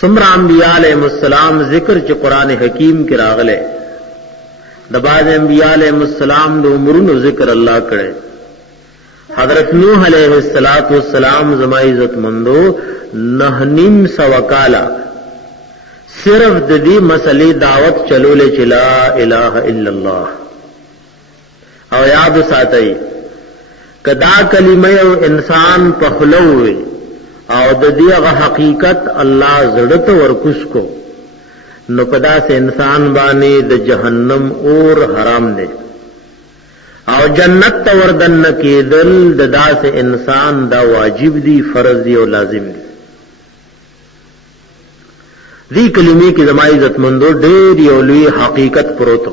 سمرا انبیاء علیہ السلام ذکر چ قرآن حکیم کی راغلے د بعض انبیاء علیہ السلام د عمرونو ذکر اللہ کرے. حضرت نوح علیہ السلام زما عزت مندو 9.5 کالا صرف د دې مسلې دعوت چلولې چې لا اله الا الله. او یاد ساتئ کدا کلمه او انسان په خلووي او د دې حقیقت الله زړه ته ورکوس کو نو پدا سے انسان باندې د جهنم اور حرام دی او جنت ته وردن کېدل د داسې انسان دا واجب دی فرض دی او لازم دی. دې کلمې کې زما عزت مندو ډېر یو لوی حقیقت پروت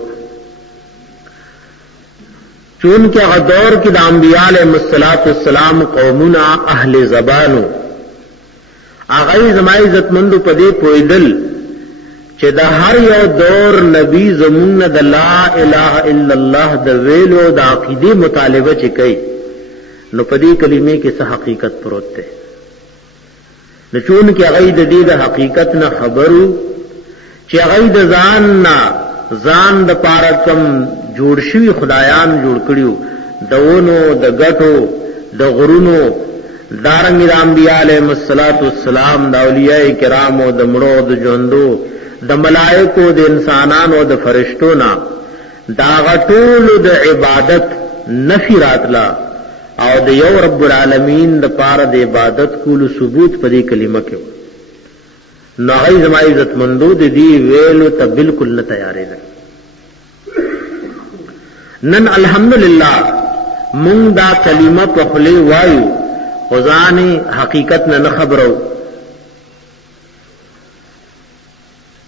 چون کې هغه دور کې د انبیاء علیهم السلام قومونه اهل زبانو هغه زما عزت مندو په دې پویدل چې د هر یو دور نبی زمون د لا اله الا الله د ویلو د عقیده مطالبه چې کوي نو په دې کلمې کې څه حقیقت پروت دی. نو چون کې هغه د دې د حقیقت نه خبرو چې هغه د ځان د پاره کم جوړ شوی خدایان جوړ کړیو دونو د غټو د غرونو دارنګ د انبیاء علیهم السلام د اولیاء کرامو د مړو د ژوندو د ملائکو د انسانانو د فرشتو نا دا غټول د عبادت نفی راتلا او د یو رب العالمین د پاره د عبادت کول ثبوت په دې کلمه کې نه غي زما عزت مندو دي ویلو ته بالکل نه تیارې ده. نن الحمدلله مونږ دا کلمه په خلی وایو خدانه حقیقت نه خبرو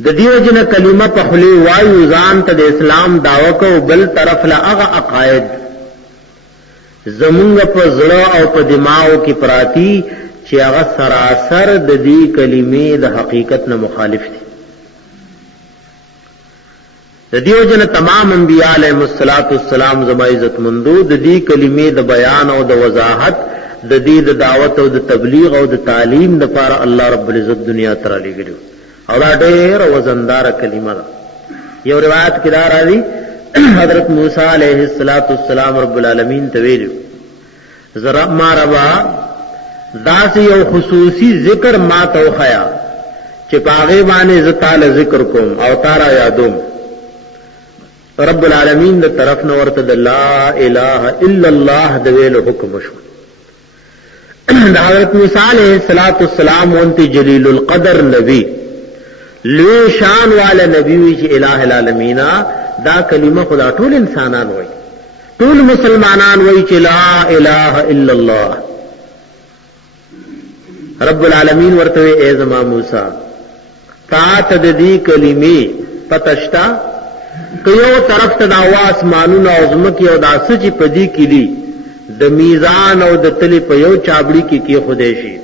د دیو جن کلمه په خلی وایو ځان ته د اسلام داوا کو بل طرف لا هغه عقاید زمونږ په زړه او په دماغ کې پراتی چې هغه سراسر د دې کلمې د حقیقت نه مخالف دي. د دیو جن تمام انبیاء علیهم السلام زما عزت مندو د دې کلمې د بیان او د وضاحت د دې د دعوت او د تبلیغ او د تعلیم لپاره الله رب العزت دنیا ته را لېږلی او دا ډېر وزندار کلمه ده. یو روایت کې دا راځي حضرت موسی علیہ السلام رب العالمین ته ویلو زرا ما ربا داس یو خصوصی ذکر ما توخیا چې پاغه باندې ز تعالی ذکر کوم او تارا یادوم. رب العالمین د طرف نو ورته د لا اله الا الله د ویلو حکم شو. د حضرت موسی علیہ السلام وانتی جلیل القدر نبی لوی شان والا نبی وی چې الہ العالمین دا کلمه خدا ټول انسانان وای ټول مسلمانان وای چې لا اله الا الله. رب العالمین ورته اے زما موسی تا ته د دې کلمې پتشتا کيو طرف ته د आवाज مانونه او زمکه او داسې چې پدی کلی د میزان او د تلی په یو چابړي کې خدای شي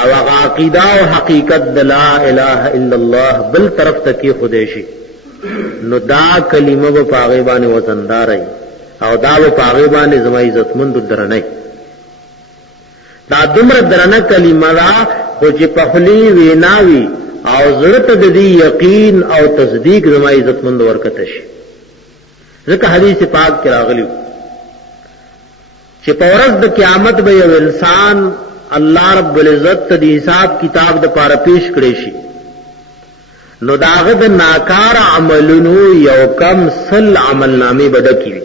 او هغه عقیده او حقیقت د لا اله الا الله بل طرف ته کې خدای شي نو دا کلمه په پاغه باندې وزندار او دا په پاغه باندې زما عزت مند درنه دا دمر درنه کلمه دا خو چې په خلی ویناوي او ضرورت د دې یقین او تصدیق زما عزت مند ورکته شي. ځکه حدیث پاک کې راغلی چې په ورځ د قیامت به یو انسان الله رب العزت د حساب کتاب د پاره پیش کړي شي نو داغه د ناکار عملونو یو کم سل عمل نامې بدکی وي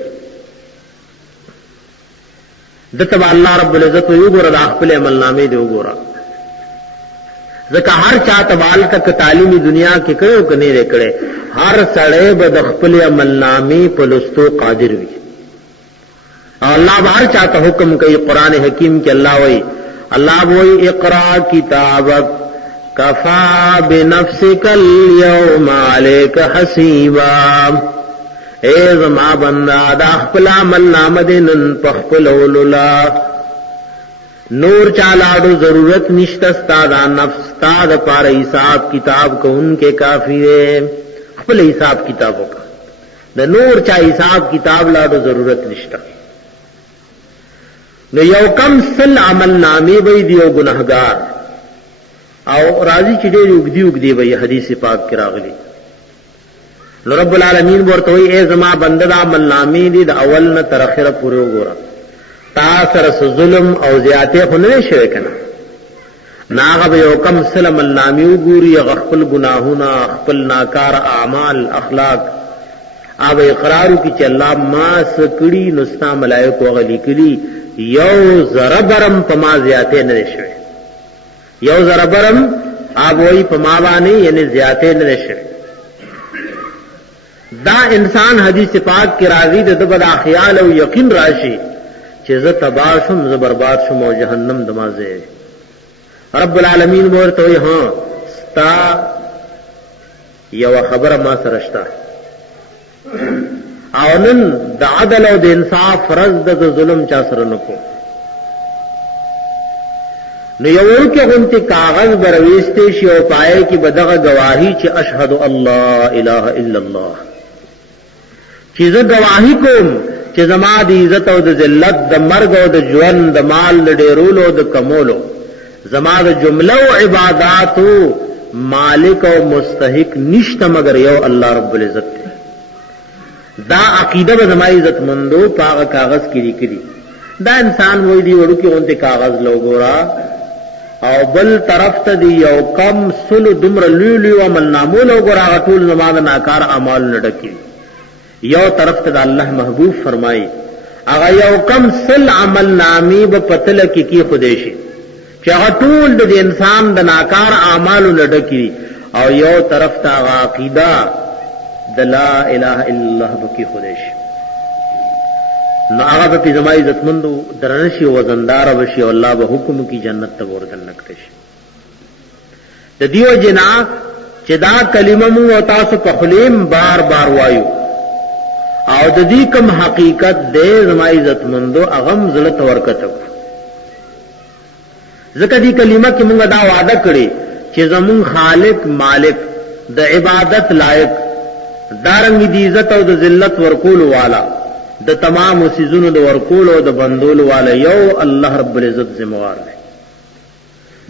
دته الله رب العزت یو ګور د خپل عمل نامې دی وګوره. ځکه هر چا تبال تک تعلیمی دنیا کې کړو کني کړي هر سړی به د خپل عمل نامې په لستو قادر وي. الله هر چا ته حکم کوي قران حکیم کې الله وایي اللہ وہی اقرا کتابک کفا بنفسک اليوم علیک حسیبا. اے زما بندہ دا خپل عمل نامه دې نن پخپل ولولا نور چالاړو ضرورت نشته ستاد نفس ستاد پر حساب کتاب کو ان کے کافی ہے. خپل حساب کتابوں کا د نور چا حساب کتاب لاړو ضرورت نشته. نو یو کم سل عمل نامی بی دیو گناہگار او راضی چې ډېر وګدي به حدیث پاک کې راغلي. نو رب العالمین ورته وی اے زما بنده دا عمل نامې دي د اول نه تر اخره پورې وګوره، تا سره ظلم او زیاته خو نه شوی کنه. ناغه به یو کم سلم النامی وګوري خپل گناهونه خپل ناکار اعمال اخلاق او اقرارو کی چې الله ما سکړي نستا ملائکه غلي کړي یو ضربرم پما زیاته نه شوی، یو ضربرم اب وہی پما باندې یعنی زیاته نه شوی. دا انسان حدیث پاک کی راضی د بلا خیال او یقین راشي چې زه تباہ شم زه برباد شم او جهنم دمازه. رب العالمین ورته وی ها ستا یو خبره ما سره شته او نن د عدل او د انصاف فرض د ظلم چا سره نکو. نو یو کې غنتی کاغذ برويسته شي او پای کې بدغه گواہی چې اشهد الله اله الا الله، چې زه گواہی کوم چې زما د عزت او د ذلت د مرګ او د ژوند د مال د ډیرولو او د کمولو زما د جمله او عبادتو مالک او مستحق نشته مگر یو الله رب العزت. دا عقیده به زما عزت مندو پاغه کاغذ کې لیکلي. دا انسان وې دی وړو کې اونته کاغذ لوګورا او بل طرف ته دی یو کم سل دمر لولو عمل نامو لوګورا ټول نماز ناکار اعمال نډکی. یو طرف ته الله محبوب فرمایي هغه یو کم سل عمل نامی به پتل کې کی خودشي چې هغه ټول د انسان د ناکار اعمالو لډکی او یو طرف ته عقیده د لا اله الا الله بکی خودشي. نو هغه په زمای عزت مندو درنشي وزندار وشي او الله به حکم کی جنت ته ورته نکړي. د دیو جنا چې دا کلمه مو تاسو په خلیم بار بار وایو او د دې کوم حقیقت دې زمای عزت مندو اغم زړه تورکته. ځکه دې کلمه کې موږ دا وعده کړی چې زمون خالق مالک د عبادت لایق دارنګ دې عزت او د ذلت ورکول والا د تمام سيزونو د ورکول او د بندول والا یو الله رب العزت ذمہوار دی.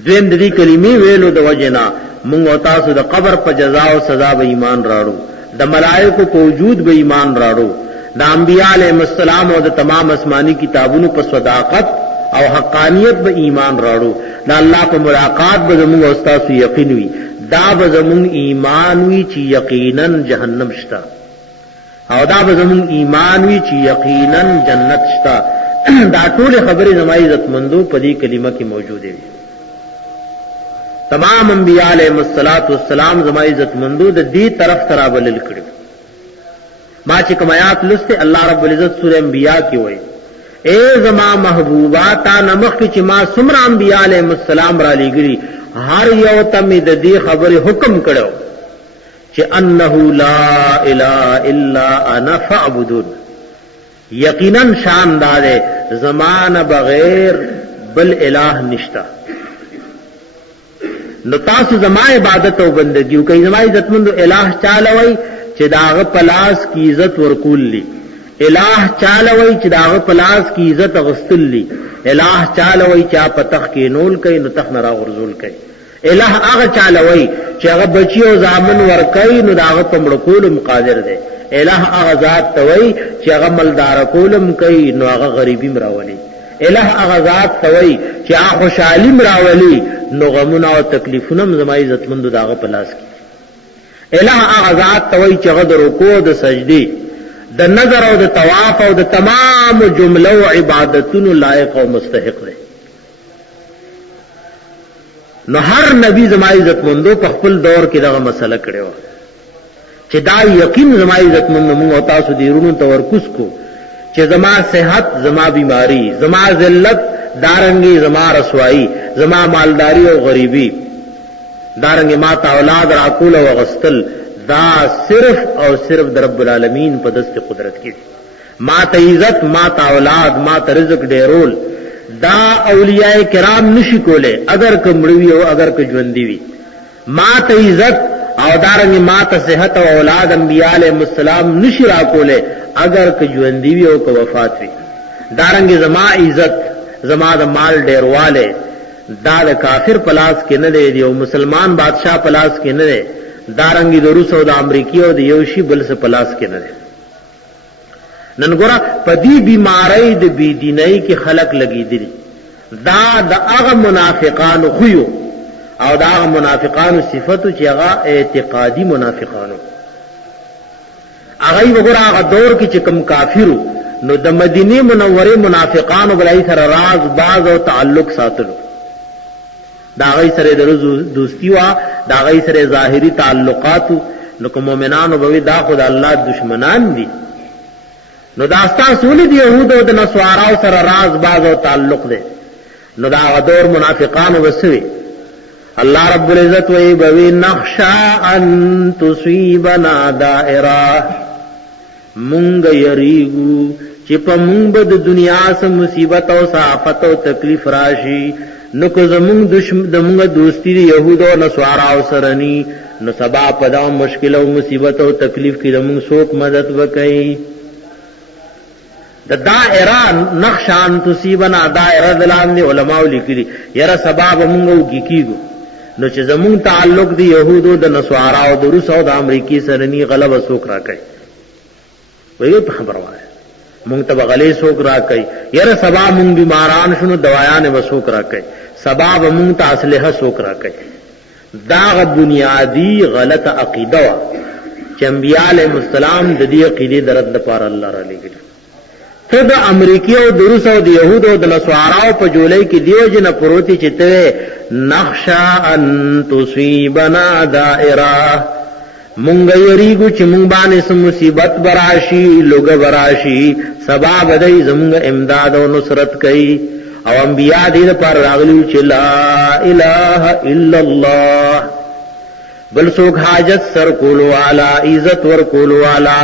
دیم د دې کلمې ویلو د وجنا موږ تاسو د قبر په جزا او سزا به ایمان راړو، د ملائکو په وجود به ایمان راړو، د انبیاء علیهم السلام او د تمام آسمانی کتابونو په صداقت او حقانیت به ایمان راړو، د الله په ملاقات به زموږ او تاسو یقین وي، دا به زموږ ایمان وي چې یقینا جهنم شته او دا به زموږ ایمان وي چې یقینا جنت شته. دا ټول خبرې زمای عزت مندو په دې کلمه کې موجوده دي. تمام انبیاء علیهم السلام زمای عزت مندو د دې طرف ترابل کړي. ما چې کوم آیات لسته الله رب العزت سورہ انبیاء کې وایي اے زما محبوبا تا نمخ چې ما سمرا انبیاء علیهم السلام را لګري هر یو تم د دې خبره حکم کړو چې انه لا اله الا انا فاعبدون، یقینا شان دار زمان بغیر بل الہ نشتا. نو تاسو زما عبادت او بندگی کوي. زما عزت مند الہ چالوي چې داغه پلاس کی عزت ورکول لی، الہ چالوي چې داغه پلاس کی عزت غستل لی، الہ چالوي چې پتخ کې نول کوي نو تخ نه را غرزول کوي، الہ هغه چالوي چې هغه بچي او زامن ور کوي نو داغه پمړ کول قادر دی، الہ هغه ذات توي چې هغه ملدار کولم کوي نو هغه غریبی مراولي، الہ هغه ذات توي چې هغه خوشحالي مراولي نو غمونه او تکلیفونه زما عزت مند داغه پلاس کی، الہ هغه ذات توي چې هغه د رکوع د سجدي د نظر او د طواف او د تمام جمله او عبادتونو لایق او مستحق دی. نو هر نبی زما عزت مندو په خپل دور کې دغه مسله کړو چې دا یقین زما عزت مند موږ تاسو دې رونو تورکوس کو چې زما صحت زما بیماری زما ذلت دارنګي زما رسوایی زما مالداری او غریبی دارنګي ما تا اولاد راکول او غستل دا صرف او صرف د رب العالمین په دست قدرت کې. ما ته عزت ما ته اولاد ما ته رزق ډیرول دا اولیاء کرام نشی کوله اگر کمړوي او اگر که ژوندۍ وي. ما ته عزت او دارنګ ما ته صحت او اولاد انبیاء علیهم السلام نشی را کوله اگر که ژوندۍ وي او که وفات وي. دارنګ زما عزت زما د مال ډیرواله دا د کافر پلاس کې نه دی یو مسلمان بادشاہ پلاس کې نه دی دارنګي د روس او د امریکای او د یو شی بل څه پلاس کې نه دی نن ګورا پدی بیماری د بيدینۍ کې خلق لګیدلی دا د هغه منافقانو خو او دا هغه منافقانو صفاتو چې هغه اعتقادي منافقانو هغه وګوره هغه دور کې چې کم کافرو نو د مدینه منوره منافقانو بلای سره راز باز او تعلق ساتلو دا غي سره د دوستی وا دا غي سره ظاهري تعلقات نو کوم مؤمنانو به دا خدای الله دشمنان دي نو دا استاسول دي يهود او د نصاراو سره راز باز او تعلق دي نو دا غدور منافقانو وسوي الله رب العزت وی بوی نخشا ان تصيبنا دائره مونږ یریګو چې په مونږ د دنیا سم مصیبت او صافت او تکلیف راشي نو کو زمونږ د مونږ دوستی د يهود او نصاراو سره ني نو سبا په دا مشکل او مصیبت او تکلیف کې زمونږ څوک مدد وکړي د دائره نخشان تصيبنا دائره دلان دي علماء لیکلي یره سبب مونږ کیږو نو چې زمون تعلق دی يهودو د نصاراو د روس او د امریکای سره ني غلبه سوک راکای وایي په خبر وای مونږ ته غلې سوک راکای یره سبب مونږ بیماران شنو دوايان وسوک راکای سبب مونږ ته اصله سوک راکای دا بنیادی غلط عقیده وا چې انبیاء علیهم السلام د دې عقیده درد لپاره الله را لګل ته د امریکای او د روس او د يهودو او د نصاراو په جولای کې دیو جن پروتي چته نخشا ان تصيبنا دائره مونږ یریګو چې مونږ باندې سم مصیبت براشي لوګ براشي سبب دای زمونږ امداد او نصرت کوي او انبیاء دې پر راغلي چې لا اله الا الله بل څوک حاجت سر کولو والا عزت ور کولو والا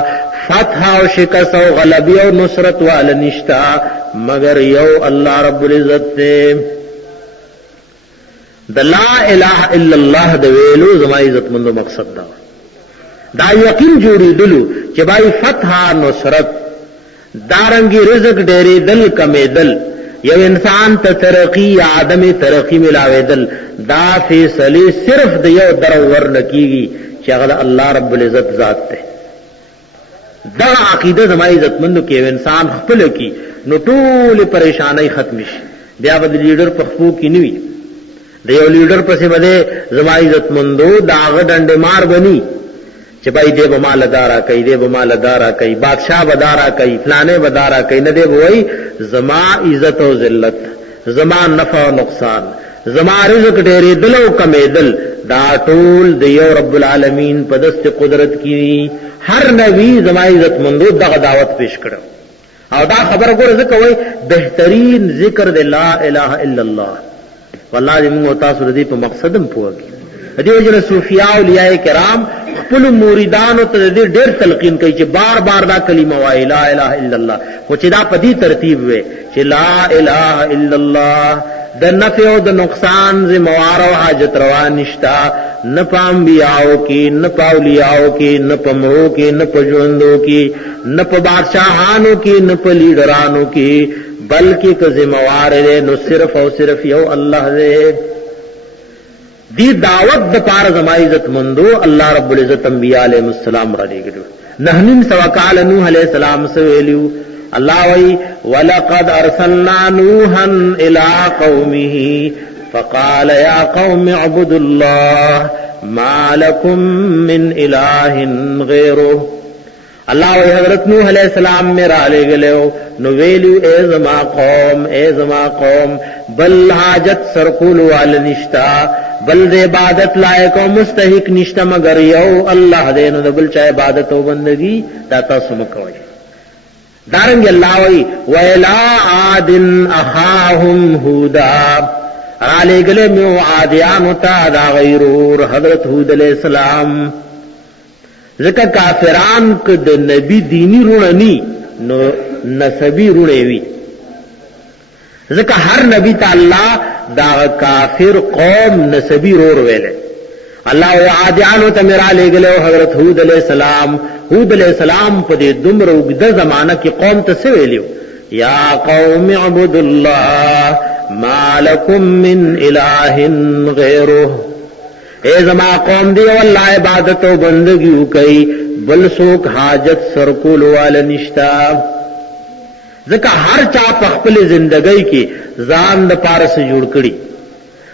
فتح او شکست او غلبی او نصرت والا نشتا مگر یو الله رب العزت ته د لا اله الا الله د ویلو زما عزت مند مقصد دا یقین جوړی دلو چې بای فتح نصرت دارنګي رزق ډېرې دل کمې دل یو انسان ته ترقی یا عدم ترقی ملاوي دل دا فیصله صرف د یو درو ورنکیږي چې هغه الله رب العزت ذات ته دا عقیده زما عزت مند کې انسان خپل کی نو ټول پریشانای ختم شي بیا به لیډر په خپو کې نیوي د یو لیډر پسې باندې زما عزت مندو داغ ډنډ مار بني چې بای دې به مال دارا کوي دې به مال دارا کوي بادشاہ بدارا کوي فلانه بدارا کوي نه دې وای زما عزت او ذلت زما نفع او نقصان زما رزق ډېرې دل او کمې دل دا ټول د یو رب العالمین په دست قدرت کې هر نبی زما عزت مندو دغه دعوت پیش کړو او دا خبر ګور زکه وای بهترین ذکر د لا اله الا الله والله دې موږ تاسو دې په مقصدم پوهږي دې وجه صوفیاء اولیاء کرام خپل مریدانو ته دې ډېر تلقین کوي چې بار بار دا کلمه وای لا اله الا الله خو چې دا په دې ترتیب وي چې لا اله الا الله د نفع او د نقصان ذمہوار او حاجت روا نشتا نه پام بیاو کې نه پاولیاو کې نه پمرو کې نه پجوندو کې نه په بادشاہانو کې نه په لیډرانو کې بلکې که ذمہوار نو صرف او صرف یو الله دې دی دعوت د پار زما عزت مندو الله رب العزت انبیاء علیہ السلام را لګلو نحن سوکال نوح علیہ السلام سویلو الله وی ولقد ارسلنا نوحا الى قومه فقال يا قوم اعبدوا الله ما لكم من اله غيره الله وی حضرت نوح علیہ السلام میرا لے گلو نو ویلو اے زما قوم بل حاجت سرکول وال نشتا بل دے عبادت لائق و مستحق نشتا مگر یو اللہ دے نو بل چاہے عبادت و بندگی داتا سمکوئی دارنگ اللہ وی ویلا عاد اخاہم ہودا آلے گلے میو عادیانو تا دا غیرور حضرت حود علیہ السلام ذکر کافران کد نبی دینی روننی نو نسبی رونیوی ذکر ہر نبی تا اللہ دا کافر قوم نسبی رور ویلے اللہ عادیانو تا میرا لے گلے حضرت حود علیہ السلام پا دے دمر اگدہ زمانہ کی قوم تا سویلیو یا قوم عبد اللہ ما لکم من الہ غیره، اے زما قوم دی واللہ عبادت و بندگیو کئی بل سوک حاجت سرکول والا نشتا. ځکه هر چا په خپل زندګۍ کې ځان د پاره سره جوړ کړي،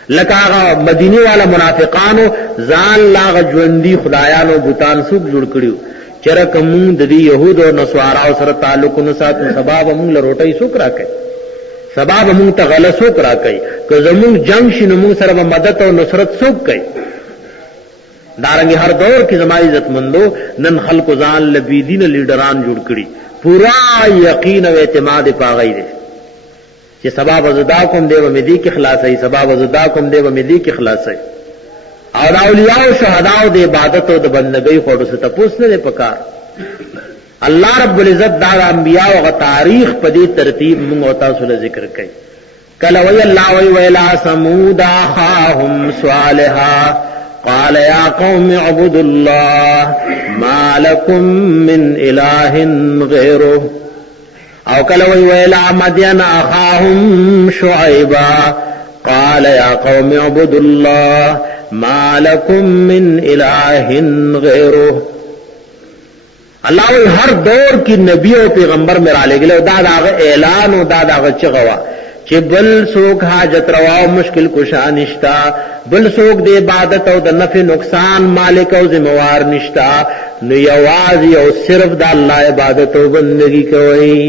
لکه هغه مدینه والا منافقانو ځان لاغ ژوندۍ خدایانو بوتان سوک جوړ کړیو، چېرې کوم د دې يهود او نصاراو سره تعلق نه ساتو، سبب موږ له روټۍ سوک راکړي، سبب موږ ته غل سوک راکړي، که زموږ جنگ شنو موږ سره مدد او نصرت سوک کوي. دارنګ هر دور کې زما عزت مندو نن خلکو ځان لبی دین لیډران جوړ کړي، پورا یقین او اعتماد پاغی دے چې سبب زدا کوم دی و مدی کی خلاصي، سبب زدا کوم دی و مدی کی خلاصي. او اولیاء او شهدا او د عبادت او د بندګۍ خورو څه تاسو نه پکار. الله رب العزت دا انبیاء او تاریخ په دې ترتیب موږ او تاسو له ذکر کوي. کله وی الله وی ویلا ثمود اخاهم صالحا قال يا قوم اعبدوا الله ما لكم من اله غيره، او کله وی ویلا مدین اخاهم شعیبا قال يا قوم اعبدوا الله ما لكم من اله غیره. اللہ وی ہر دور کی نبی و پیغمبر میرا لے گلے، دا داغ اعلان و دا داغ چغوا چې بل سوک حاجت روا و مشکل کشا نشتا، بل سوک دے عبادت او دا نفع نقصان مالک او ذموار نشتا، نو یوازی او صرف دا اللہ عبادت او بندگی کوئی.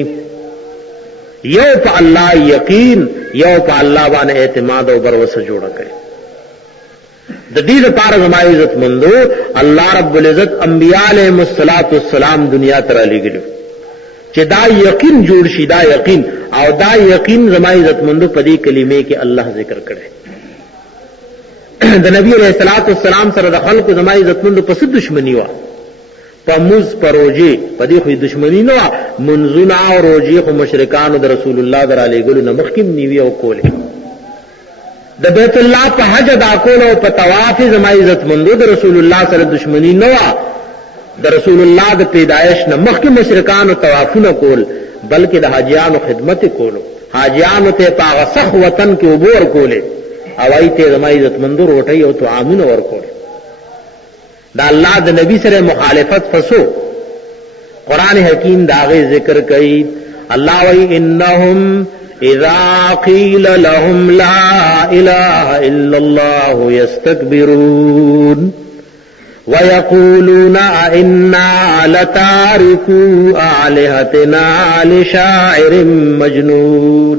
یو پا اللہ یقین، یو پا اللہ بان اعتماد او بروس جوڑا کرے. د دې لپاره زما عزت مندو الله رب العزت انبیاء علیهم السلام دنیا ته لېږلي چې دا یقین جوړ شي، دا یقین او دا یقین زما عزت مندو په دې کلمې کې الله ذکر کړي. د نبی علیہ الصلوۃ والسلام سره د خلکو زما عزت مندو په څه دشمنی و، په موز پروجي په دې خو دشمنی نه و، منځونه او روجي خو مشرکانو د رسول الله درالې ګلو نه مخکې نیوي او کوله. د بیت الله په حج ادا کول او په طواف زما عزت مندو د رسول الله سره دشمنی نه و، د رسول الله د پیدایش نه مخکې مشرکان او طوافونه کول، بلکې د حاجیانو خدمت کولو، حاجیانو ته په غسخ وطن کې عبور کوله، او ایته زما عزت مندو روټي او طعامونه ورکول. دا الله د نبی سره مخالفت فسو قران حکیم داغه ذکر کوي. الله وی انهم اذا قيل لهم لا اله الا الله يستكبرون ويقولون ائنا لتاركو آلهتنا لشاعر مجنون.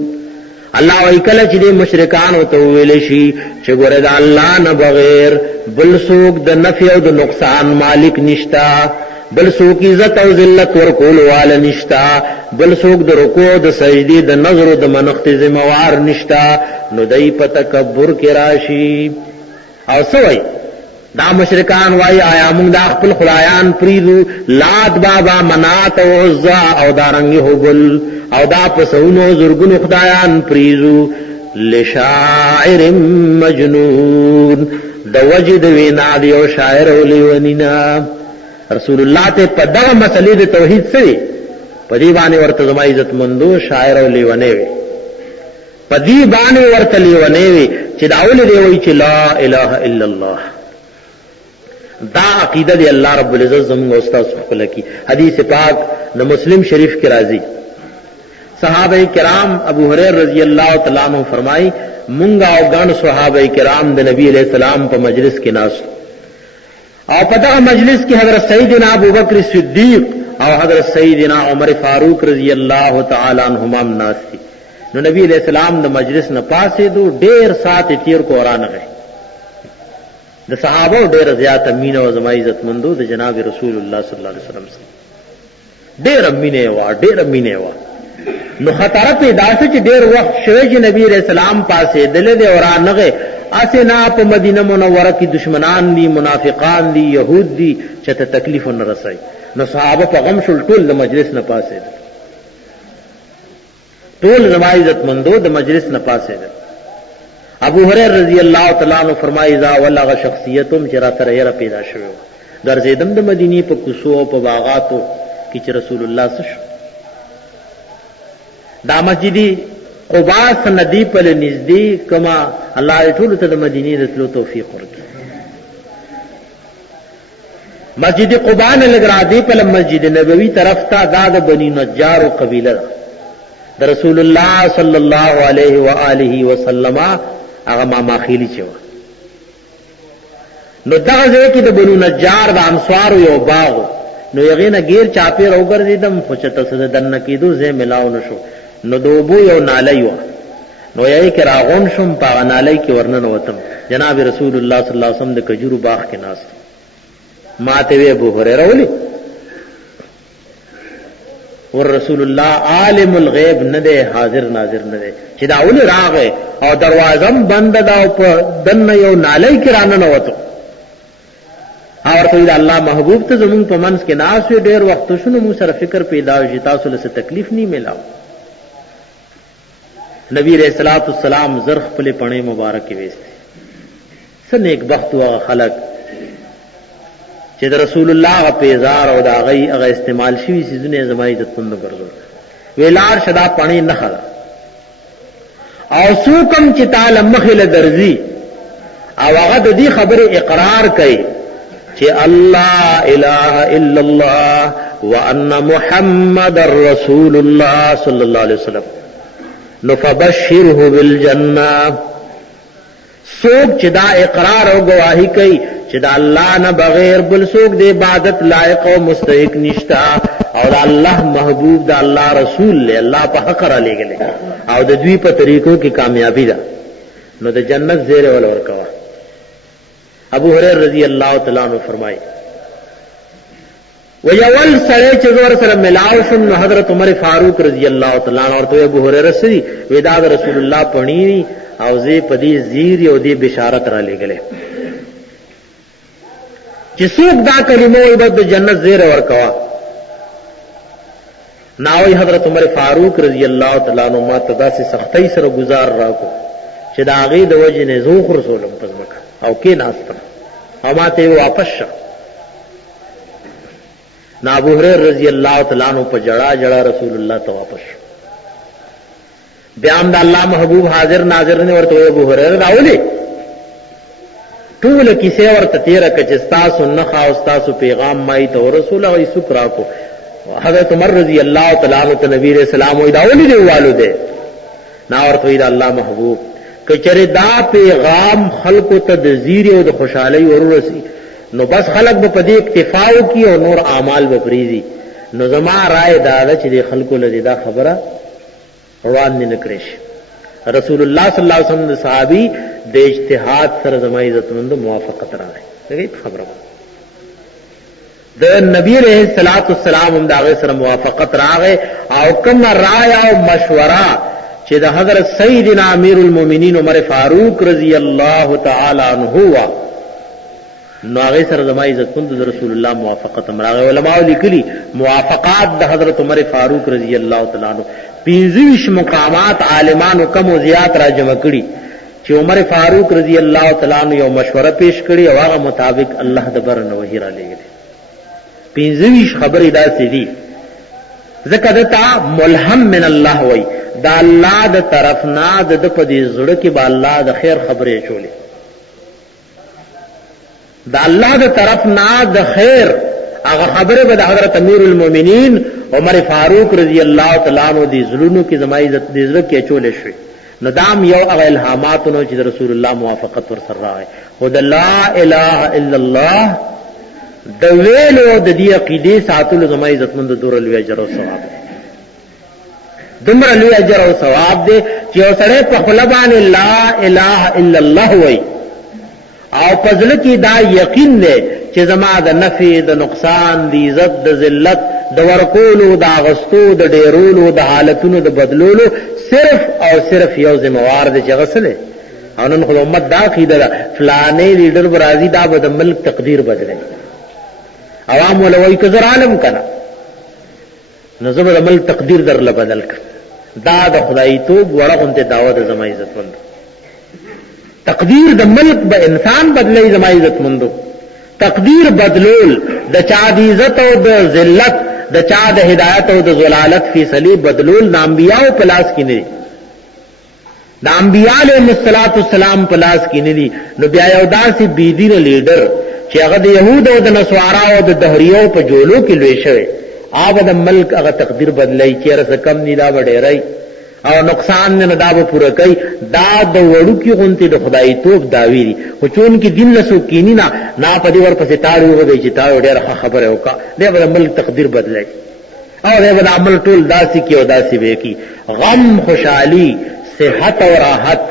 الله وی کله چې مشرکان او تویل شي چې ګوره د الله نه بغیر بل څوک د نفع او د نقصان مالک نشتا، بل څوک عزت او ذلت ورکول والا نشتا، بل څوک د رکوع د سجدي د نظر او د منښت ذمہوار نشتا، نو دای په تکبر کې راشي. او سوئی دا مشرکان وای آیا موږ د خپل خدایان پریدو، لات بابا منات او عزا او دارنګ هبل او دا پسونو زرګونو خدایان پریزو، لشاعر مجنون د وجد وینا دی او شاعر او لیونینا. رسول الله ته په دغه مسلې د توحید سره په دې باندې ورته زما عزت مندو شاعر او لیونه وي، په دې باندې ورته لیونه وي چې دا اول دی وی چې لا اله الا الله. دا عقیده دی الله رب العزت زموږ استاد خپل کی. حدیث پاک د مسلم شریف کې راځي، صحابه کرام ابو هريره رضی الله تعالی عنہ فرمای مونږه او ګڼ صحابه کرام د نبی علیہ السلام په مجلس کې ناس، او په دغه مجلس کې حضرت سیدنا ابو بکر صدیق او حضرت سیدنا عمر فاروق رضی الله تعالی عنہما ناس دي. نو نبی علیہ السلام د مجلس نه پاسې دو ډیر سات تیر کو اورانه غي د صحابه ډیر زیات امینه او زما عزت مندو د جناب رسول الله صلی الله علیه وسلم سره ډیر امینه وا، ډیر امینه وا. نو خطر پیدا شو چې ډیر وخت شوی چې نبی رسول الله پاسې دل له اورانغه اسنا په مدینه منوره کې دشمنان دي، منافقان دي، يهود دي چې ته تکلیف نه رسي. نو صحابه په غم شول ټول د مجلس نه پاسې ټول زما عزت مندو د مجلس نه پاسې. ابو هريره رضی الله تعالی عنہ فرمایي ذا ولغ شخصیتم چې را سره یې پیدا شوی درځیدم د مدینه په کوڅو او په باغاتو کې چې رسول الله صلی دا مسجدی قباء سندی په نږدې کما الله ټول ته د مدینې د تلو توفیق ورکړي. مسجد قباء نه لګرا دی په مسجد نبوي طرف ته دا د بنی نجار قبیله د رسول الله صلی الله علیه و آله وسلم هغه ما ماخیلی چوا. نو دغه ځای کې د بنو نجار د انصار یو باغ نو یغې نه غیر چاپې راوګرځیدم خو چې تاسو د دنه کېدو ځای ملاو نشو. نو دوبو یو نالی و نو یې کې راغون شم په نالی کې ورننه وتم. جناب رسول الله صلی الله علیه وسلم د کجورو باغ کې ناست ما ته وی ابو هريره ولي ور رسول الله عالم الغیب نه دی حاضر ناظر نه دی چې دا ولي راغې او دروازه بند دا په دنه یو نالی کې رانه وته اور ته الله محبوب ته زمون په منځ کې ناس وي ډېر وخت شنو مو سره فکر پیدا شي تاسو له تکلیف نه ملاو. نبی علیہ الصلوۃ والسلام زرخ په پړې مبارک وېسته سن ایک بخت او خلق چې رسول الله په پیزار او دا غي هغه استعمال شوی سيزونه زمای عزت مند ګرځول ویلار شدا پانی نه خلا او سوکم چې تعالی مخله درځي او هغه د دې خبره اقرار کوي چې الله اله الا الله وان محمد رسول الله صلی الله علیه وسلم نو فبشره بالجنه. سوک چې دا اقرار او گواہی کوي چې دا الله نه بغیر بل څوک د عبادت لایق او مستحق نشتا او دا الله محبوب دا الله رسول له الله په حق را لګل او د دوی په طریقو کې کامیابی ده نو د جنت زیره ول ورکوا. ابو هريره رضی الله تعالی عنہ فرمایي ويول سره چې زور سره ملاو شم نو حضرت عمر فاروق رضی الله تعالی عنہ ورته ابو هريره سي ودا رسول الله پنی او زی پدی زیر او دی بشارت را لګلې چې څوک دا کلمه وي د جنت زیر ورکوا. ناوی حضرت عمر فاروق رضی الله تعالی عنہ ما تدا سے سختۍ سره گزار راکو چې دا غي د وجه نه زوخ رسولم پزمک او کې ناستم او ماته واپس شه. نا ابو هريره رضی الله تعالی عنہ په جڑا جڑا رسول الله ته واپس بیان د الله محبوب حاضر ناظر نه ورته ابو هريره راولي ټول کیسه ورته تیر کچستا سنخ او تاسو پیغام مای ته رسول الله شکر کو. حضرت عمر رضی الله تعالی عنہ ته نبی رسول الله وی داولی دی والده نا ورته دا الله محبوب کچره دا پیغام خلق ته د زیر او د خوشحالي ورورسي نو بس خلق به په دې اکتفا وکي او نور اعمال به پریزي. نو زما رائے دا چې د خلکو له دا خبره روان نه کړی. رسول الله صلی الله علیه وسلم صحابي د اجتهاد سره زما عزت مند موافقت راغی. دغه خبره د نبی علیہ الصلوۃ والسلام هم دا سره موافقت راغی او کوم رائے او مشوره چې د حضرت سیدنا امیر المؤمنین عمر فاروق رضی الله تعالی عنہ نو هغه سره زما عزت مند رسول الله موافقت راغی. علماء لیکلي موافقات د حضرت عمر فاروق رضی الله تعالی عنہ 25 مقامات عالمانو کم او زیات را جمع کړي چې عمر فاروق رضی الله تعالی عنہ یو مشوره پیش کړي او هغه مطابق الله د برنه وحی را لګي. 25 خبرې داسې دي ځکه دتا ملهم من الله وای دا الله د طرف نه د په دې زړه کې با الله د خیر خبرې چولې دا الله د طرف نه د خیر هغه خبره به د حضرت امیر المؤمنین عمر فاروق رضی الله تعالی عنہ د زړونو کې زما عزت د زړه کې چولې شوې. ندام یو هغه الهاماتونو چې رسول الله موافقت ور سره راغی او د لا اله الا الله د ویلو د دې عقیده ساتلو زما عزت مند دور لوی اجر او ثواب دمر لوی اجر او ثواب دې چې اوسړه په خپلبان لا اله الا الله وای او پزله کې دا یقین دی چې زما د نفع د نقصان د عزت د ذلت د ورکولو د غستو د ډیرولو د حالتونو د بدلولو صرف او صرف یو ذمہوار دی چې غسله او نن خو امت دا عقیده فلانه لیډر برازي دا د ملک تقدیر بدله عوام ولوي کزر عالم کنا نظم د ملک تقدیر در له بدل ک دا د خدای توب ورغونته دعوت زما عزت مند تقدیر د ملک به انسان بدلې زما عزت مندو تقدیر بدلول د چا د عزت او د ذلت د چا د هدایت او د زلالت فیصله بدلول نامبیاو پلاس کې نه دا انبیاء علیهم السلام په لاس کې نه دي. نو بیا یو داسې بيدینه لیډر چې هغه د يهود او د نصارا او د دهریو په جولو کې لوي شوی، هغه د ملک هغه تقدیر بدلای چې رس کم نه دا وړي او نقصان نه دا به پوره کوي. دا د وړو کې غونته د خدای توپ داوی دي، خو چون کې دین له سو کینی نه په دې ور پسې تاړو وږي چې تاړو ډېر خبره وکړه، دې به ملک تقدیر بدلای او دې به عمل ټول داسې کې او داسې به کې. غم، خوشحالي، صحت او راحت،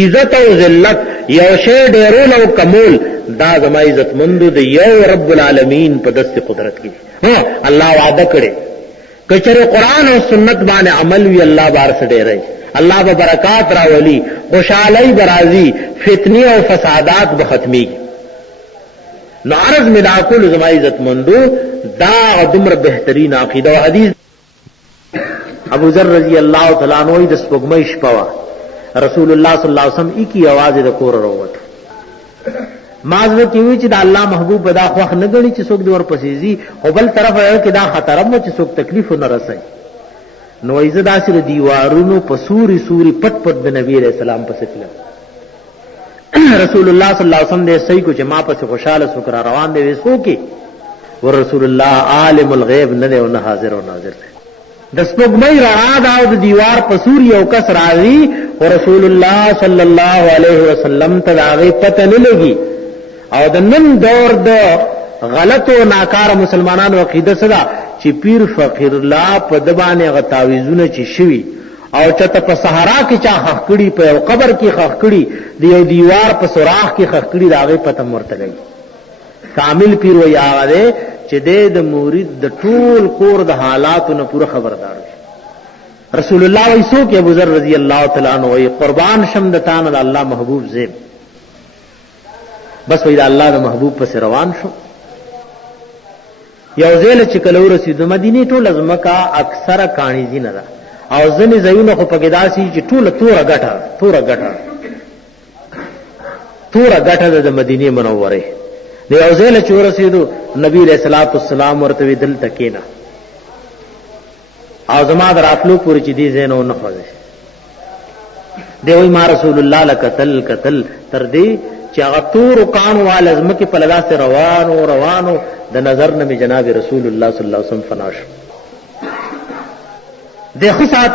عزت او ذلت، یو شی ډیرول او کمول، دا زما عزت مندو د یو رب العالمین په دست قدرت کې. ها الله وعده کړي کچره قرآن او سنت باندې عمل وی الله بار سره ډیرای، الله به برکات راولي، خوشحالي برازي، فتنه او فسادات به ختمي. نو عرض مدا کول زما عزت مندو دا دمر بهترین عقیده او حدیث. ابو ذر رضی اللہ تعالی عنہ د سپوږمۍ شپه وا، رسول الله صلی الله علیه وسلم کی आवाज د کور وروت. مازه کی وی چې د الله محبوب بدا خوخ نه غني چې څوک دور پسیزي، او بل طرف کې دا خطر مو چې څوک تکلیف نه رسي. نو عزت اسره دیوارونو په سوري سوري پټ پټ د نبی رسول الله پس تل رسول الله صلی الله علیه وسلم دې صحیح کو چې ما پس خوشاله سکر روان دی وسو کې ور رسول الله عالم الغیب نه او نه حاضر او ناظر دی. د سپوږمۍ رڼا دا د دیوار په سوري او کس راځي او رسول الله صلی الله علیه وسلم ته هغه پته نه لګي. او د نن دور د غلط او ناکار مسلمانانو عقیده سره چې پیر فقیر الله په دبانې غتاویزونه چې شوي او چته په صحرا کې چا خخکړي، په قبر کې خخکړي، دی یو دیوار په سوراخ کې خخکړي، دا هغه پته مرتلای. کامل پیر وی هغه چې د مرید د ټول کور د حالاتو نه پوره خبردار شي. رسول الله وی سو کې ابو ذر رضی الله تعالی عنہ وی قربان شم د تان الله محبوب زیب. بس وی د الله د محبوب پس روان شو. یو ځل چې کله ورسېد مدینه ټول ازمکا اکثره کانی زینه ده او ځنې زینو خو پکې داسي چې ټول تور غټه د مدینه منوره. د یو ځل چې ورسېدو نبی رسول الله والسلام ورته دل تکینا او زما دراتلو پوری چې دې زینو نه خوځي. دی وی ما رسول الله لقتل تر دې چې هغه تور کان وال ازمکه په لاسه روانو د نظر نه جناب رسول الله صلی الله علیه وسلم فناش. د خصات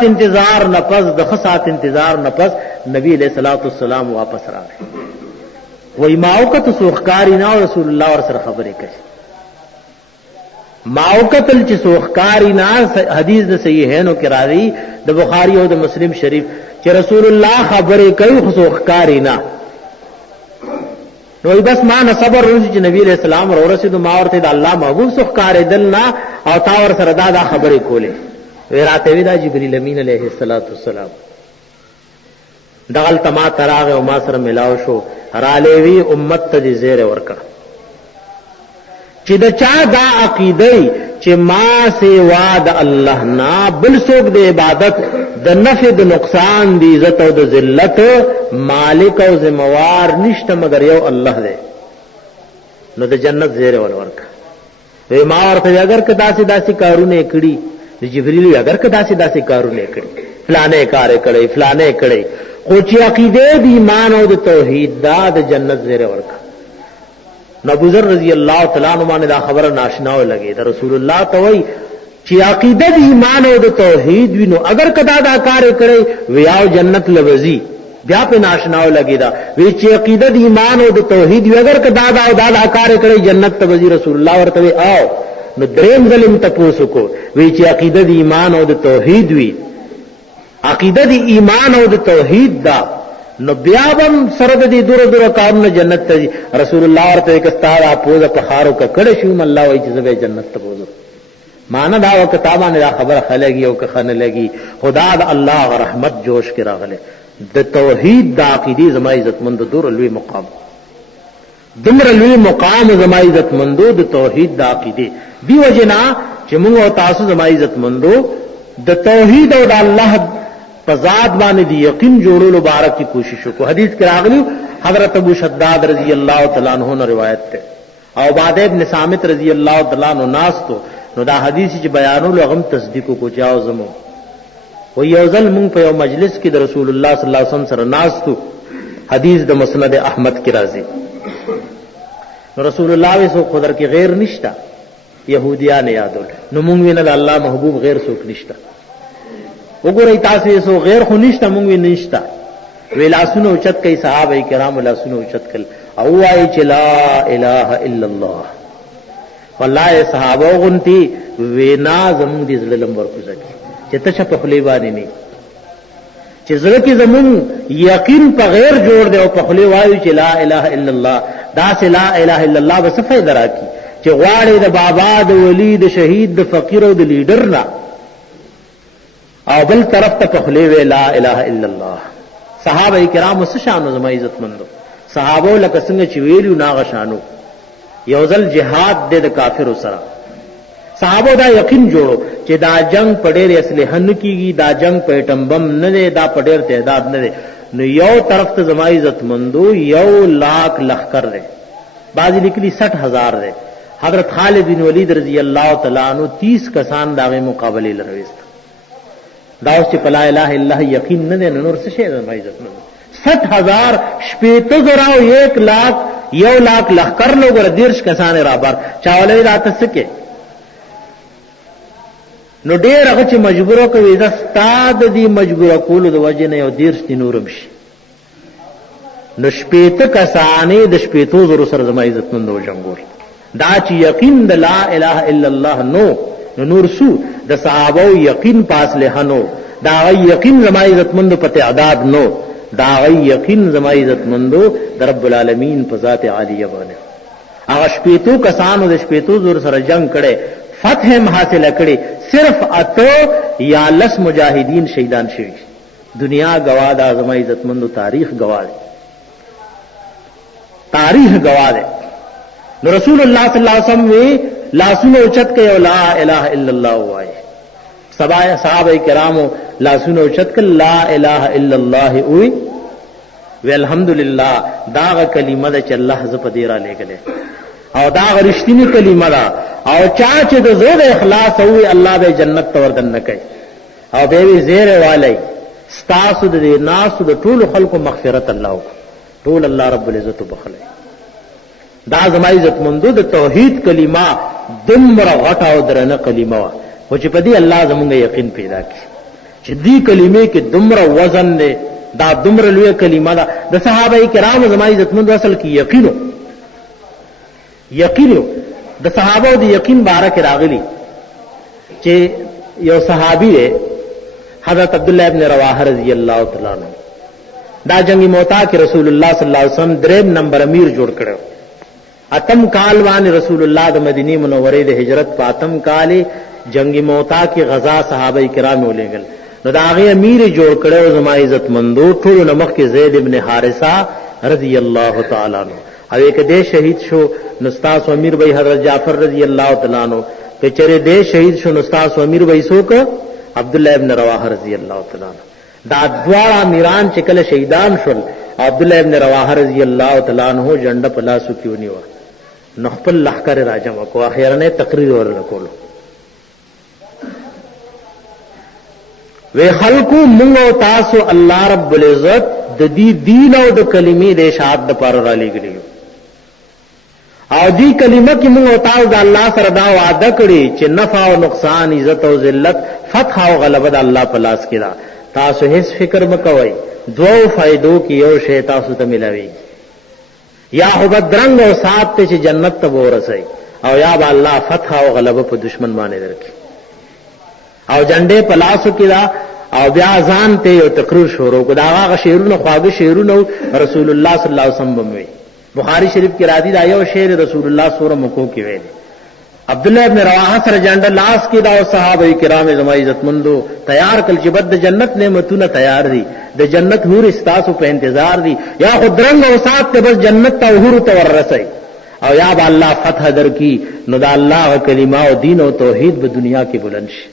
انتظار نفس نبی علیہ الصلوۃ والسلام واپس راغی. وای ماوکت سوخکاری نه رسول الله ور سره خبرې کوي. ماوکتل چې سوخکاری نه حدیث د صحیحینو کې راځي د بخاری او د مسلم شریف چې رسول الله خبرې کوي خو سوخکاری نه. نو بس ما نه صبر روز چې نبی علیہ السلام ورسېدو ما ورته د الله محبوب سوخکاری دل نه او تا ور سره دا خبرې کولې. وراته وی دا جبرئیل امین علیہ السلام دغل تما تراغ او ما سره ملاو شو را لوی امت ته زیر ورکا چې دا چا دا عقیده چې ما سوا د الله نه بل څوک د عبادت د نفع د نقصان د عزت او د ذلت مالک او ذمہوار نشته مگر یو الله دی، نو د جنت زیر ورکا. وی ما ورته اگر کدا سي داسي کارونه کړي جبرئیل اگر کدا سي داسي کارونه کړي فلانه کار کړي خو چې عقیده د ایمان او د توحید دا د جنت زیر ورکا. ابو ذر رضی اللہ تعالی عنہ باندې دا خبره ناشنا ولګي. دا رسول الله ته وای چې عقیده د ایمان او د توحید وینو اگر کدا دا کار کړي ویاو جنت لوزي، بیا په ناشنا ولګي. دا وی چې عقیده د ایمان او د توحید وی اگر کدا دا کار کړي جنت ته وزي. رسول الله ورته آو نو دریم ظلم تاسو کو وی چې عقیده د ایمان او د توحید وی عقیده دی ایمان او د توحید دا نو بیا بم سره د دور کارونه جنت ته. رسول الله ورته کستاره پوزه په خارو کا کړه شو الله وای چې زبې جنت ته بوزو. معنا دا وکتابانه دا خبره خلګي او که خنه لګي خدا د الله رحمت جوش کې راغله. د توحید د عقیده زما عزت مند دور لوی مقام زما عزت مندو د توحید د عقیده دی وجنا چې موږ او تاسو زما عزت مندو د توحید او د الله فزاد باندې دی یقین جوړولو مبارک کی کوشش وکړو. حدیث کې راغلی حضرت ابو شداد رضی اللہ تعالی عنہ نے روایت ته او بعد ابن صامت رضی اللہ تعالی عنہ ناس تو نو دا حدیث چې بیانولو غم تصدیق کو جاو زمو و یو ځل مونږ په یو مجلس کې د رسول الله صلی الله علیه وسلم سره ناستو، حدیث د مسند احمد کې راځي. رسول الله وسو قدر کې غیر نشتا، يهوديان یادول، نو مونږ وینل الله محبوب غیر څوک نشتا. وګورئ تاسو سو غیر خو نشتا، مونږ نشتا. ویلاسونو اوچت کوي صحابه کرام، لاسونو اوچت کړ او وايي چې لا اله الا الله. والله صحابه غنتی وینا زمون دي زلم ورکوځي چې ته په خلی باندې نه، چې زړه کې زمون یقین په غیر جوړ دی او په خلی وایو چې لا اله الا الله. دا سه لا اله الا الله به څه فائدہ راکړي چې غواړي د بابا د ولی د شهید د فقیر او د لیډر نه، او بل طرف ته په خلی وی لا اله الا الله. صحابه کرام وس شان زما عزت مندو، صحابه لکه څنګه چې ویلو ناغه شانو. یو ځل جهاد د کافر سره صحابه دا یقین جوړو چې دا جنگ په ډېر اسلحه نه کیږي، دا جنگ په ټمبم نه دی، دا په ډېر تعداد نه دی. نو یو طرف ته زما عزت مندو 1,00,000 لخر دی، بعضی لیکلي 60,000 دی. حضرت خالد بن ولید رضی الله تعالی عنہ 30 کسان داغه مقابله لرويست. دا اوس چې لا اله الا الله یقین نه دی، نور څه شي زما عزت مندو 60,000 شپېته زره 1,00,000 1,00,000 لخر لوګ ور دیرش کسان را بار چاولې راته سکے. نو ډېر هغه چې مجبور کوي دا ستاد دی مجبور کول د وجه نه یو دیرش دی نورم شي. نو شپېته کسانې د شپېتو زرو سره زما عزت مندو جنگول. دا چې یقین د لا اله الا الله نو نور سو د صحابه یقین پاسله نو، دا یقین زما عزت مندو په تعداد نو، دا یقین زما عزت مندو د رب العالمین په ذات عالیه باندې. هغه شپېتو کسانو د شپېتو زور سره جنگ کړي، فتح حاصل کړي، صرف اتو یا لس مجاهدین شهیدان شوی. دنیا گواه ده، زما عزت مندو تاریخ گواه ده، تاریخ گواه ده. نو رسول الله صلی الله علیه وسلم وی لاسونو اوچت کړي او لا اله الا الله وای. صحابه کرامو لاسونو اوچت کړي لا اله الا الله وی. وی الحمدلله دا کلمه ده چې الله ز په دې را لګلې، او دا رښتینی کلمه ده، او چا چې د زړه اخلاص وي الله به جنت ته وردن نه کوي، او به وی زیره والی ستاسو د ناسو د ټول خلکو مغفرت الله ټول الله رب العزت بخله. دا زما عزت مندو د توحید کلمه دمره غټه او درنه کلمه وا، او چې په دې الله زمونږ یقین پیدا کړي چې دې کلمې کې دمره وزن دی، دا دمره لوی کلمه ده. د صحابه کرام زما عزت مندو اصل کې یقینو د صحابه د یقین بارک راغلی چې یو صحابي دی حضرت عبد الله ابن رواحه رضی الله تعالی عنہ، دا جنگی موتا کې رسول الله صلی الله علیه وسلم 3 نمبر امیر جوړ کړو. اتم کال باندې رسول الله د مدینه منوره د هجرت په اتم کال جنگی موتا کې غزا صحابه کرام ولېګل. نو دا هغه امیر جوړ کړو زما عزت مندو ټول نمخ کې زید ابن حارثه رضی الله تعالی عنہ، او یک دې شهید شو نستاس امیر بھائی حضرت جعفر رضی اللہ تعالی عنہ، کہ چرے دے شہید شو نستاس امیر بھائی سو کو عبداللہ ابن رواحہ رضی اللہ تعالی عنہ. دا دوار امیران چکل شہیدان شول، عبداللہ ابن رواحہ رضی اللہ تعالی عنہ جنڈ پلاسو کیوں نیوا نخپل لخکر راجم کو اخیرنے تقریر ورکولو. وی خلقو منگو تاسو اللہ رب العزت د دې دین او د کلمې د اشاعت د پاره را لګلیو، او دې کلمه کې موږ تاسو د الله سره دا وعده کړی چې نفع او نقصان، عزت او ذلت، فتح او غلبه د الله په لاس کې ده. تاسو هیڅ فکر مکوئ، دوه فائدو کې یو شی تاسو ته ملوي، یا هو بدرنګ او سات ته چې جنت ته ورسئ، او یا به الله فتح او غلبه په دشمن باندې درکړي. او جنډې په لاسو کې دا، او بیا ځان ته یو تقریر شروع کو. دا هغه شعرونه خواږه شعرونه رسول الله صلی الله علیه وسلم وی. بخاری شریف کې راځي دا یو شعر رسول الله سوره مکو کې ویل. عبد الله ابن رواحه سره جنډ لاس کې دا او صحابه کرام زما عزت مندو تیار کل چې بد جنت نعمتونه تیار دي، د جنت حور استاسو په انتظار دي، یا خدرنګ او سات ته بس جنت ته حور ته ورسئ، او یا به الله فتح درکې. نو دا الله کلمه او دین او توحید په دنیا کې بلند شي.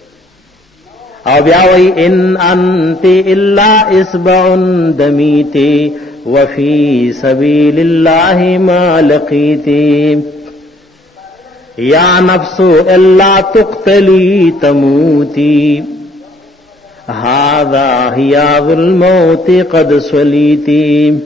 او بیا وی ان انت الا اسبع دمیت وفي سبيل الله ما لقيت یا نفس الا تقتلی تموتی هذا حیاض الموت قد سلیتی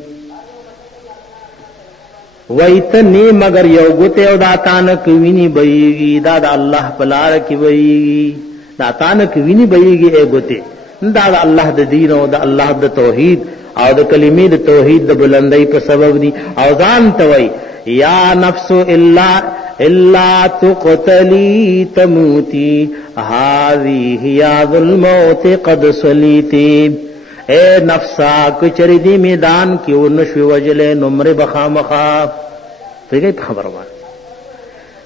ویتنی مگر یو گتے او دا تانک وینی بیگی دا دا اللہ پلار کی بیگی دا تانک وینی بیگی اے گتے دا دا اللہ دا دین او دا اللہ دا توحید او دا کلمی دا توحید دا بلندی پر سبب دی او ځان توئی یا نفس الا تقتلی تموتی هذه حیاض الموت قد سلیتی اے نفسا کچری دی میدان کی ونشوی وجلے نمر بخامخا تو یہ خبر ہوا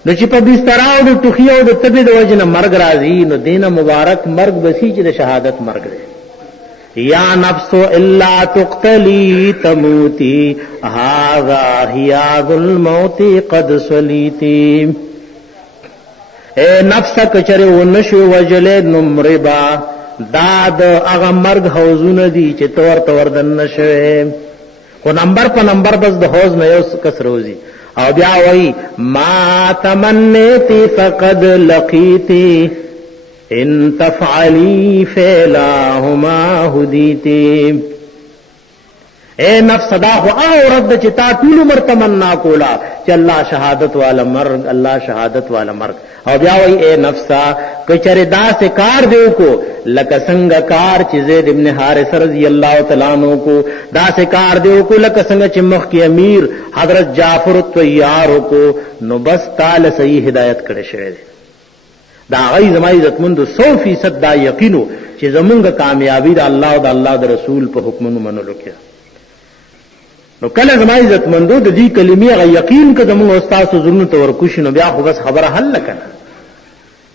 نو چې په بستراو د ټوخي او د تبې د وجنه مرګ راځي نو دینه مبارک مرګ بسی چې د شهادت مرګ دی یا نفس الا تقتلی تموتی هذا حیاض الموت قد سلیتی اے نفس کچری ونشوی وجلے نمر با داد اغا مرگ حوزون دی چه تور دن نشوه خو نمبر پا نمبر بس د حوز نیو کس روزی او بیا وی ما تمنیتی فقد لقیتی ان تفعلی فیلاهما هدیتی اے نفس دا خو رد چتا طول عمر تمنا کولا چې الله شهادت والا مرگ الله شهادت والا مرگ او بیا وی اے نفسا کچره دا سے کار دیو کو لک سنگ کار چې زید ابن حارث رضی اللہ تعالی عنہ کو دا سے کار دیو کو لک سنگ چې مخ کی امیر حضرت جعفر الطیار کو نو بس تعالی صحیح ہدایت کړي شوی دا غي زما عزت مند 100% دا یقینو چې زمونږ کامیابی دا الله او دا الله د رسول په حکمونو منلو کې نو کله زما عزت مندو د دې کلمې غ یقین کده موږ استاد زرنو تور کوشنو بیا خو بس خبره حل کړه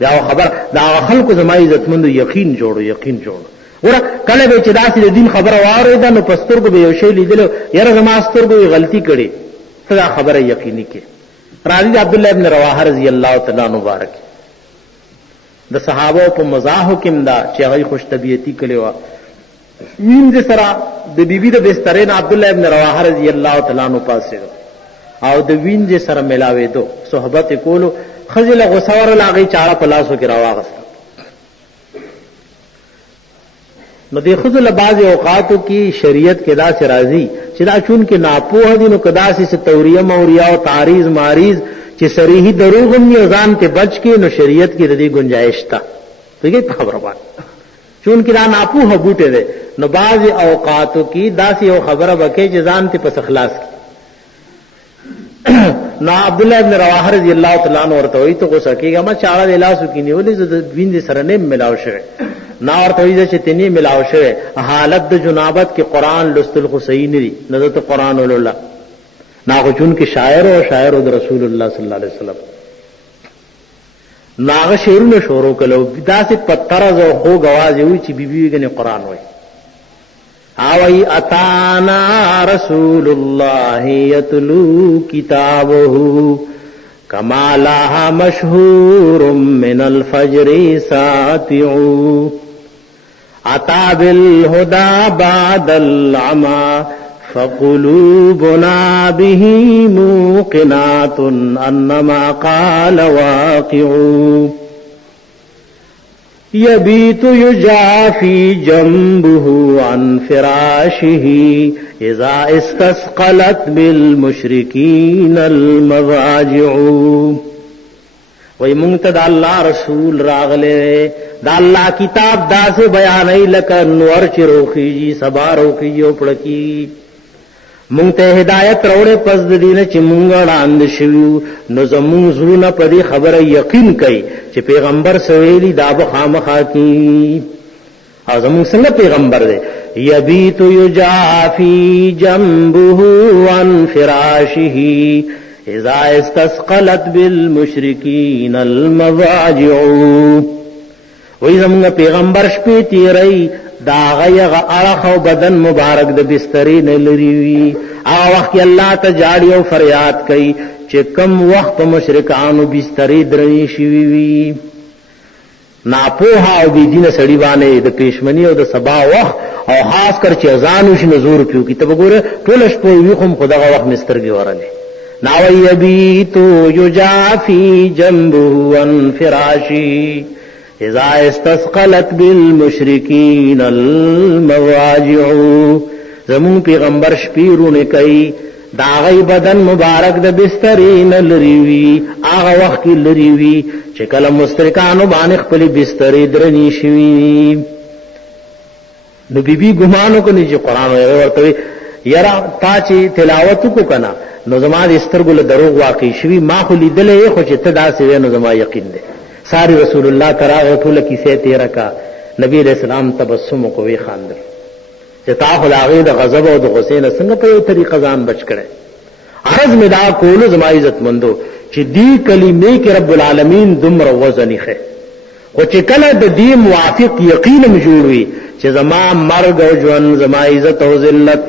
بیا خبر دا خلکو زما عزت مندو یقین جوړو ور کله به چې داسې د دین خبره واره ده نو پسترګو به یو شی لیدل یره زما سترګو غلطی کړي دا خبره یقیني کې راضی عبد الله ابن رواحه رضی الله تعالی عنہ مبارک د صحابه په مزاحو کې دا چې هغه خوش طبيعتي کړي وا وین دې سره د بیبي د بسترین عبد الله ابن رواحه رضی الله تعالی عنہ پاسه او د وین دې سره ملاوي دو صحبت کولو خجل غسور لاغي چاړه پلاسو کې راواغست نو د خجل بعض اوقاتو کې شریعت کې دا سے راضی چې دا چون کې ناپوه دي نو کدا سي توریه موریا او تعریض ماریض چې صریحي دروغ نه ځان ته بچ کې نو شریعت کې د دې گنجائش تا دغه خبره وایي چون کې دا ناپوه بوټه ده نو بعض اوقاتو کې داسې یو خبره وکړي چې ځان ته پس اخلاص کی نو عبد الله ابن رواحه رضی الله تعالی عنہ ورته وی ته غوسه کېږه ما چاړه لاسو کې نیولې زه ویند سره نه ملاو شوه نا ورته وی چې تنه ملاو شوه حالت د جنابت کې قران لستل خو صحیح نه دي نه ته قران ولله نا خو چون کې شاعر او رسول الله صلی الله علیه وسلم ناغه شعرونه شروع کلو داسې پترز او خو غواز وی چې بیبي غني قران وای اوي اتانا رسول الله يتلو كتابه كما لها مشهور من الفجر ساتع اتا بالهدى بعد العمى فقلوبنا به موقنات انما قال واقع يبيت يجافي جنبه عن فراشه اذا استثقلت بالمشركين المضاجع وی منتد اللہ رسول راغلے دا اللہ کتاب دا سے بیانی لکا نور چی روخی جی سبا روخی جی پڑکی منگتے ہدایت روڑے پس دینا چی منگا ڈاند شویو نو زمون زلونا پدی خبر یقین کئی چی پیغمبر سویلی دا بخام خاکی او زمون سنگا پیغمبر دے یبیت یجافی جنبه عن فراشہی اذا استثقلت بالمشرکین المضاجع وی زمون پیغمبر شپی تیرئی دا غیغ اڑخ و بدن مبارک د بستری نلریوی آغا وقت اللہ تا جاڑی و فریاد کئی چه کم وقت مشرکانو بستری درنی شویوی ناپوها او بی دین سڑی بانے دا پیشمنی او دا سبا وقت او خاص کر چه ازانوش نزور پیو کی تب گوره پولش پویوی خم خدا وقت مسترگی ورلی ناوی یبیتو یجافی جنبو عن فراشی اذا استثقلت بالمشرکین المواجع زمون پیغمبر شپیرونه کوي دا غي بدن مبارک د بسترین لریوی هغه وخت کې لریوی چې کله مشرکانو باندې خپل بسترې درنی شوی نو بیبي ګمانو کوي چې قران ورته یرا تا چې تلاوت کو کنا نو زما د سترګو له دروغ واقع شوی ما خو لیدلې خو چې ته داسې وې نو زما یقین دی ساری رسول الله تراغه ټول کیسه تیرا کا نبی علیہ السلام تبسم کوي خاندر چې تا خو لاغې د غضب او د غصې نه څنګه په یو طریقه ځان بچ کړي عرض مدا کول زما عزت مندو چې دی کلمې کې رب العالمین دمر وزن خه او چې کله د دې موافق یقین مجوړوي چې زما مرګ او ژوند زما عزت او ذلت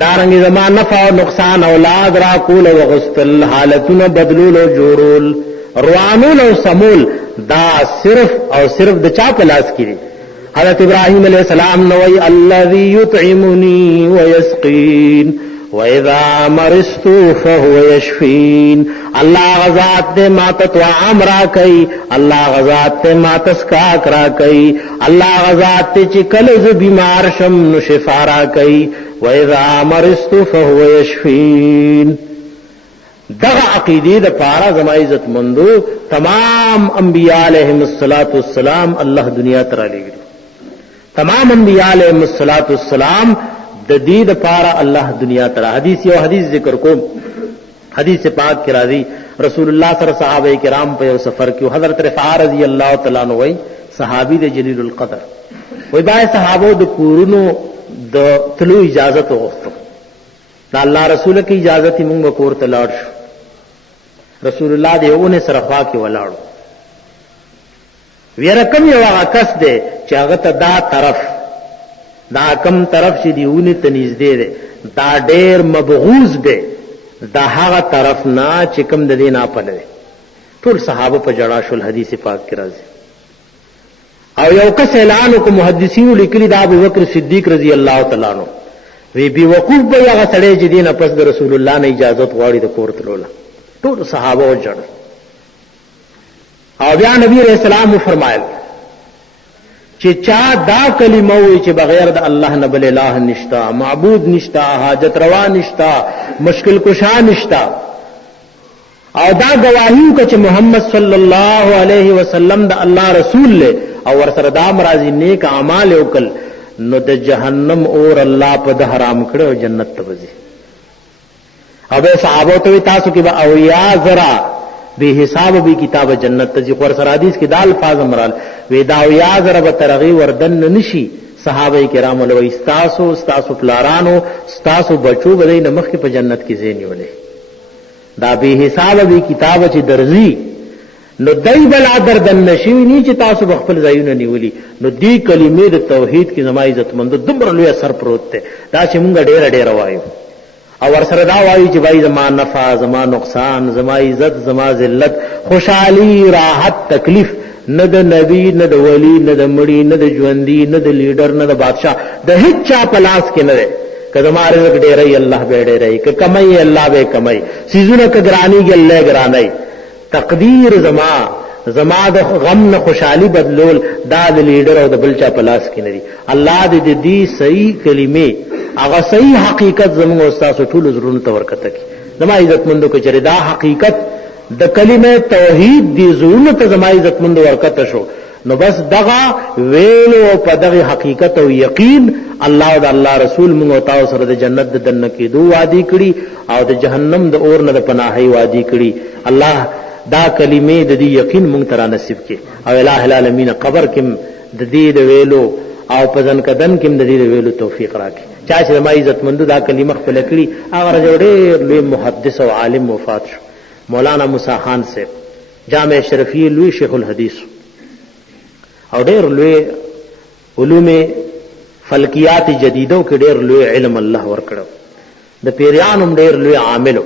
دارنګ زما نفع او نقصان اولاد را کول او غستل حالتونه بدلول او جوړول روانول او سمول دا صرف او صرف د چا په لاس کې دي حضرت ابراہیم علیہ السلام نوئی الذی یطعمنی ویسقین وَإِذَا مَرِضْتُ فَهُوَ يَشْفِينِ اللہ غزات دے ماتا طعام را کئی اللہ غزات دے ماتا سکاک را کئی اللہ غزات دے چکلز بیمار شم نشفا را کئی وَإِذَا مَرِضْتُ فَهُوَ يَشْفِينِ دغا عقیدی دا پارا زما عزت مندو تمام انبیاء علیہم السلام اللہ دنیا ترا لے گئی تمام انبیاء علیہم السلام د دې د پارا الله دنیا ترا حدیث یو حدیث ذکر کو حدیث پاک کی راضی رسول الله صلی صحابه کرام په سفر کې حضرت رفاعه رضی الله تعالی عنہ وای صحابی د جلیل القدر وای بای صحابه د کورونو د تلو اجازه وغوښته دا الله رسول کی اجازه موږ کور ته لاړ شو رسول الله دې اونه سره خوا کې ولاړو ویره کم یو هغه کس دی چې هغه ته دا طرف دا کم طرف چې دیونه تنیز دی دا ډېر مبغوز دی دا هغه طرف نه چې کم د دینه پله ټول صحابه په جړا شول حدیث پاک کې راځي او یو کس اعلان کو محدثین لیکلي دا ابو بکر صدیق رضی الله تعالی عنہ وی بي وقوف به هغه سړی چې دینه پس د رسول الله نه اجازه غواړي د کور تلوله ټول صحابه وجړ او بیا نبی رسول الله فرمایل چې چا دا کلمه وي چې بغیر د الله نه بل اله نشتا معبود نشتا حاجت روا نشتا مشکل کشا نشتا او دا گواهی کو چې محمد صلی الله علیه وسلم د الله رسول له او ورسره دا مرضی نیک اعمال وکړ نو د جهنم اور الله په د حرام کړو جنت ته وځي او به صحابه ته تاسو کې او یا زرا به حساب به کتاب جنت ته ذکر سره حدیث کې دال فاز مرال ودا یا زرا به ترغی وردن نشي صحابه کرام له استاسو پلارانو استاسو بچو به نه مخ په جنت کې زینی ولې دا به حساب به کتاب چې درځي نو دای بل دردن نشي ني چې تاسو خپل ځایونه نیولي نو دی کلمې د توحید کې زما عزت مند دومره لوی اثر پروت ده دا چې مونږ ډېر وایو او ورسره دا وایي چې بای زما نفع زما نقصان زما عزت زما ذلت خوشحالي راحت تکلیف نه د نبی نه د ولی نه د مړی نه د ژوندۍ نه د لیډر نه د بادشاہ د هیڅ چا پلاس کې نه ده کله ما رزق ډېرې الله به ډېرې ک کمای الله به کمای سيزونه ک ګرانی کې الله ګرانای تقدیر زما د غم نه خوشحالي بدلول دا د لیډر او د بلچا پلاس کې نه دي الله دې صحیح کلمې هغه صحیح حقیقت زموږ استاد ټول زرونه ته ورکته کی زما عزت مندو کې چره دا حقیقت د کلمه توحید دی زرونه ته زما عزت مندو ورکته شو نو بس دغه ویلو په دغه حقیقت او یقین الله او الله رسول موږ تاسو سره د جنت د دنه کې دوه وادي کړي او د جهنم د اور نه د پناهي وادي کړي الله دا کلمې د دې یقین مونږ ترا نصیب کړي او الٰه العالمین قبر کې د دې د ویلو او پزن کدن کې د دې د ویلو توفیق راکړي چا چې ما عزت مند دا کلمه خپل کړي هغه جوړې لوی محدث او عالم وفات شو مولانا موسی خان سے جامع شرفی لوی شیخ الحدیث او ډېر لوی علوم فلکیات جدیدو کې ډېر لوی علم الله ورکړو د پیریانو ډېر لوی عاملو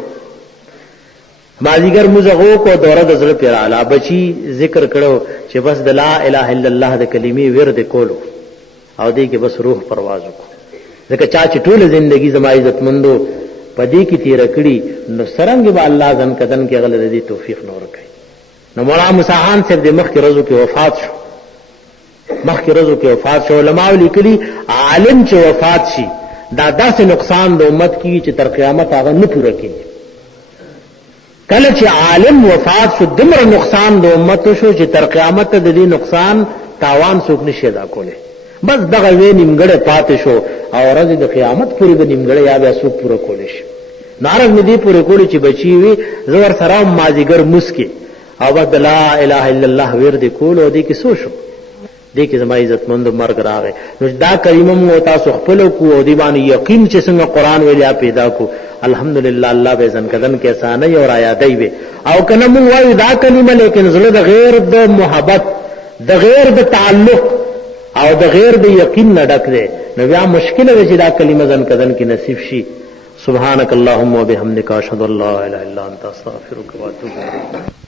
مازیګر مزغو کو دوره د زړه پیراله بچی ذکر کړو چې بس د لا اله الا الله د کلمې ورد کولو او دې کې بس روح پرواز وکړو ځکه چا چې ټول ژوندۍ زما عزت مندو پدې کې تیر کړی نو سرنګ به الله ځن کدن کې غل دې توفیق نور کوي نو مولانا موسی خان صاحب د مخ کې روزو کې وفات شو علماء لیکلي عالم چې وفات شي دا داسې نقصان د امت کی چې تر قیامت هغه نه پوره کیږي کله چې عالم وفات شو دمر نقصان د امت شو چې تر قیامت د دې نقصان تاوان څوک نشي ادا کوله بس دغه وې نیمګړې پاتې شو او ورځ د قیامت پورې د نیمګړې یا بیا څوک پوره کولی شي نارغ مې دې پوره کولی چې بچي وي زور سره مازیګر مسکی او بس لا اله الا الله ورد کول او دې کې سو شو دې کې زما عزت مند مرګ راغی نو دا کلمه مو تاسو خپل کو او دی باندې یقین چې څنګه قران ویلیا پیدا کو الحمدلله الله به زن کدن کې اسانه او را یادای وي او کنه مو وای دا کلمه لیکن زړه د غیر د محبت د غیر د تعلق او د غیر د یقین نه ډک دی نو بیا مشکل دی چې دا کلمه زن کدن کې نصیب شي سبحانك اللهم وبحمدك اشهد ان لا اله الا انت استغفرك واتوب اليك